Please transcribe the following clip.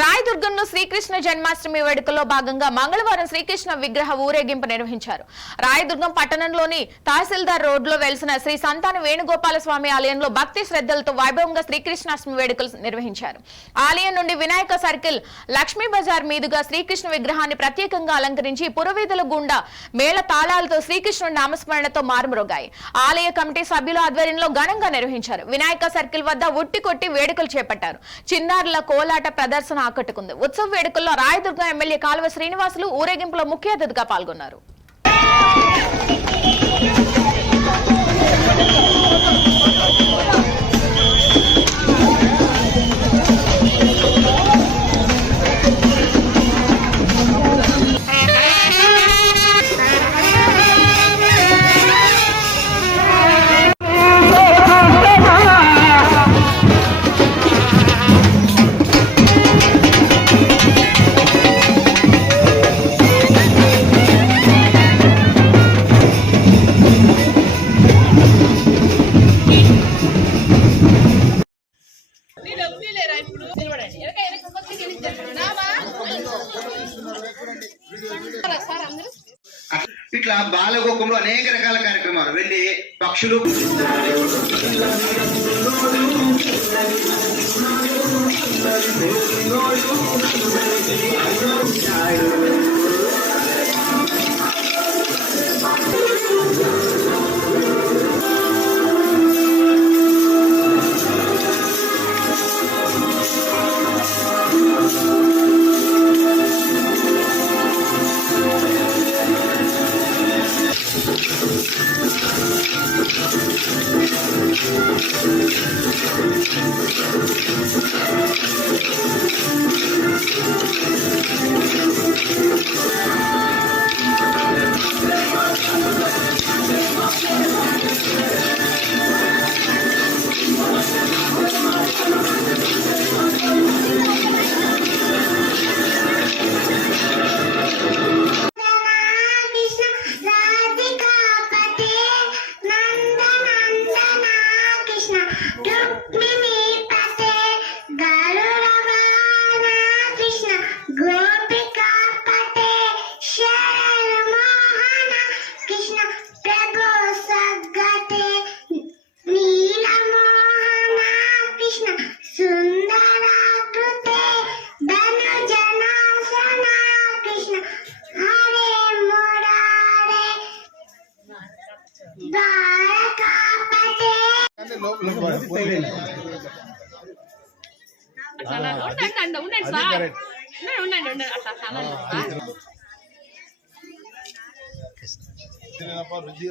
రాయదుర్గంలో శ్రీకృష్ణ జన్మాష్టమి వేడుకల్లో భాగంగా మంగళవారం శ్రీకృష్ణ విగ్రహ ఊరేగింపు నిర్వహించారు. రాయదుర్గం పట్టణంలోని తహసీల్దార్ రోడ్లో వెలిసిన శ్రీ సంతాన వేణుగోపాల స్వామి ఆలయంలో భక్తి శ్రద్ధలతో వైభవంగా శ్రీకృష్ణాష్టమి వేడుకలు నిర్వహించారు. ఆలయం నుండి వినాయక సర్కిల్, లక్ష్మీ బజార్ మీదుగా శ్రీకృష్ణ విగ్రహాన్ని ప్రత్యేకంగా అలంకరించి పురవీధుల గుండా మేళ తాళాలతో శ్రీకృష్ణుడి నామస్మరణతో మారుమ్రోగాయి. ఆలయ కమిటీ సభ్యుల ఆధ్వర్యంలో ఘనంగా నిర్వహించారు. వినాయక సర్కిల్ వద్ద ఉట్టి కొట్టి వేడుకలు చేపట్టారు. చిన్నారుల కోలాట ప్రదర్శన ఆకట్టుకుంది. ఉత్సవ వేడుకల్లో రాయదుర్గం ఎమ్మెల్యే కాలువ శ్రీనివాసులు ఊరేగింపులో ముఖ్య అతిథిగా పాల్గొన్నారు. ఇట్లా బాలగోకంలో అనేక రకాల కార్యక్రమాలు వెళ్ళి పక్షులు ఉండండి